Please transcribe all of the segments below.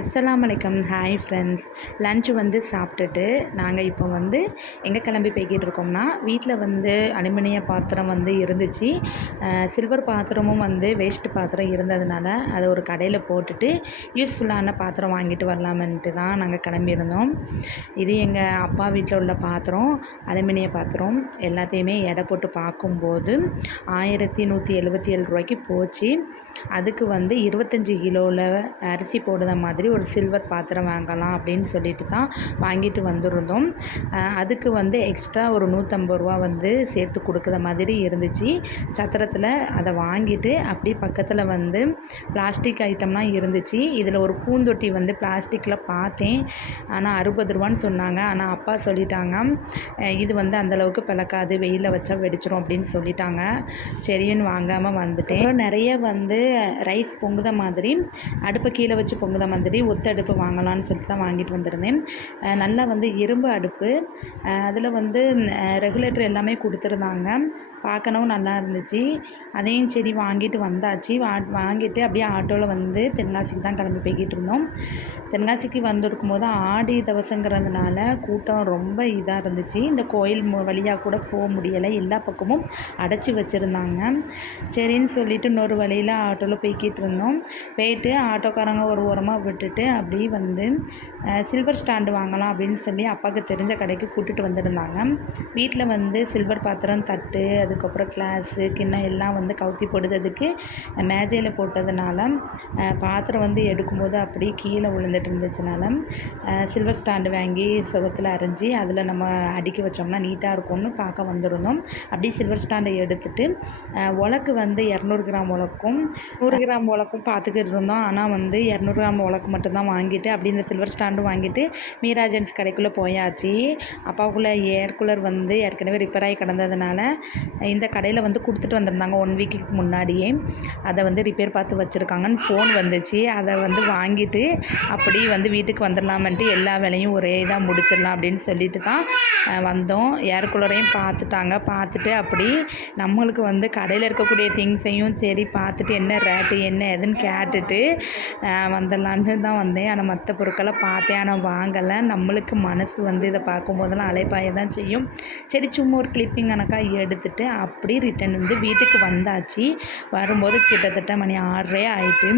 அஸ்ஸலாமு அலைக்கும். Hi friends. Lunch சாப்பிட்டுட்டு நாங்கள் இப்போ எங்கே கிளம்பி போய்கிட்டு இருக்கோம்னா, வீட்டில் அலுமினிய பாத்திரம் இருந்துச்சு. சில்வர் பாத்திரமும் வேஸ்ட் பாத்திரம் இருந்ததுனால அதை ஒரு கடையில் போட்டுட்டு யூஸ்ஃபுல்லான பாத்திரம் வாங்கிட்டு வரலாமென்ட்டு தான் நாங்கள் கிளம்பியிருந்தோம். இது எங்கள் அப்பா வீட்டில் உள்ள பாத்திரம், அலுமினிய பாத்திரம். எல்லாத்தையுமே எடை போட்டு பார்க்கும்போது 1177 ரூபாய்க்கு போச்சு. அதுக்கு 25 கிலோவில் அரிசி போடுற மாதிரி ஒரு சில்வர் பாத்திரம் வாங்கலாம் அப்படின்னு சொல்லிட்டு தான் வாங்கிட்டு வந்திருந்தோம். அதுக்கு எக்ஸ்ட்ரா ஒரு 150 ரூபா சேர்த்து கொடுக்குற மாதிரி இருந்துச்சு. சத்திரத்தில் அதை வாங்கிட்டு அப்படியே பக்கத்தில் பிளாஸ்டிக் ஐட்டம்லாம் இருந்துச்சு. இதில் ஒரு பூந்தொட்டி பிளாஸ்டிக்கில் பார்த்தேன். ஆனால் 60 ரூபான்னு சொன்னாங்க. ஆனால் அப்பா சொல்லிட்டாங்க, இது அந்தளவுக்கு பிளக்காது, வெயிலில் வச்சா வெடிச்சிரும் அப்படின்னு சொல்லிட்டாங்க. சரின்னு வாங்காமல் வந்துட்டேன். அப்புறம் நிறைய ரைஸ் பொங்குத மாதிரி, அடுப்பை கீழே வச்சு பொங்குத மாதிரி ஒத்த அடுப்பு வாங்கலான்னு சொல்லிட்டு தான் வாங்கிட்டு வந்திருந்தேன். நல்லா இரும்பு அடுப்பு, அதில் ரெகுலேட்டர் எல்லாமே கொடுத்துருந்தாங்க. பார்க்கணும் நல்லா இருந்துச்சு. அதையும் சரி வாங்கிட்டு வந்தாச்சு. வாங்கிட்டு அப்படியே ஆட்டோவில் தென்காசிக்கு தான் கிளம்பி போய்கிட்டு இருந்தோம். தென்காசிக்கு வந்திருக்கும் போது ஆடி தவசங்கிறதுனால கூட்டம் ரொம்ப இதாக இருந்துச்சு. இந்த கோயில் வழியாக கூட போக முடியலை, எல்லா பக்கமும் அடைச்சி வச்சுருந்தாங்க. சரின்னு சொல்லிவிட்டு இன்னொரு வழியில் ஆட்டோவில் போய்கிட்டு இருந்தோம். போயிட்டு ஆட்டோக்காரங்க ஒரு ஓரமாக விட்டுட்டு அப்படியே சில்வர் ஸ்டாண்டு வாங்கலாம் அப்படின்னு சொல்லி அப்பாவுக்கு தெரிஞ்ச கடைக்கு கூட்டிகிட்டு வந்துருந்தாங்க. வீட்டில் சில்வர் பாத்திரம், தட்டு, அதுக்கப்புறம் கிளாஸு, கிண்ணம் எல்லாம் கவுத்தி போடுறதுக்கு மேஜையில் போட்டதுனால பாத்திரம் எடுக்கும்போது அப்படியே கீழே விழுந்துட்டு இருந்துச்சுனால சில்வர் ஸ்டாண்டு வாங்கி சுவத்தில் அரைஞ்சி அதில் நம்ம அடுக்கி வச்சோம்னா நீட்டாக இருக்கும்னு பார்க்க வந்திருந்தோம். அப்படியே சில்வர் ஸ்டாண்டை எடுத்துகிட்டு உலக்கு 200 கிராம் உலக்கும் 100 கிராம் உலக்கும் பார்த்துக்கிட்டு இருந்தோம். ஆனால் 200 கிராம் உலக்கு மட்டும்தான் வாங்கிட்டு அப்படி இந்த சில்வர் ஸ்டாண்டு வாங்கிட்டு மீராஜென்ஸ் கடைக்குள்ளே போயாச்சு. அப்பாவுக்குள்ளே ஏர் கூலர் ஏற்கனவே ரிப்பேர் ஆகி கிடந்ததுனால இந்த கடையில் கொடுத்துட்டு வந்திருந்தாங்க 1 வீக்குக்கு முன்னாடியே. அதை ரிப்பேர் பார்த்து வச்சுருக்காங்கன்னு ஃபோன் வந்துச்சு. அதை வாங்கிட்டு அப்படி வீட்டுக்கு வந்துடலாமன்ட்டு எல்லா வேலையும் ஒரே இதாக முடிச்சிடலாம் அப்படின்னு சொல்லிட்டு தான் வந்தோம். ஏர் கூலரையும் பார்த்துட்டு அப்படி நம்மளுக்கு கடையில் இருக்கக்கூடிய திங்ஸையும் சரி பார்த்துட்டு என்ன ரேட்டு என்ன எதுன்னு கேட்டுட்டு வந்துடலான்னு தான் வந்தேன். ஆனால் மற்ற பொருட்களை பார்த்தேன், ஆனால் வாங்கலை. நம்மளுக்கு மனசு இதை பார்க்கும்போதெல்லாம் அலைப்பாய தான் செய்யும். சரி சும்மா ஒரு கிளிப்பிங் கணக்காக எடுத்துகிட்டு அப்படி ரிட்டன் வீட்டுக்கு வந்தாச்சு. வரும்போது கிட்டத்தட்ட மணி 6:30 ஆகிட்டு.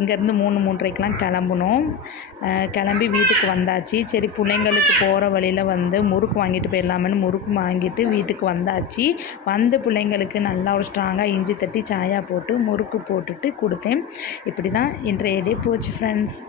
இங்கேருந்து 3:30க்கெலாம் கிளம்பணும். கிளம்பி வீட்டுக்கு வந்தாச்சு. சரி பிள்ளைங்களுக்கு போகிற வழியில் முறுக்கு வாங்கிட்டு போயிடலாமேன்னு முறுக்கு வாங்கிட்டு வீட்டுக்கு வந்தாச்சு. பிள்ளைங்களுக்கு நல்லா ஒரு ஸ்ட்ராங்காக இஞ்சி தட்டி சாயா போட்டு முறுக்கு போட்டுட்டு கொடுத்தேன். இப்படி தான் இன்றைய டே போச்சு ஃப்ரெண்ட்ஸ்.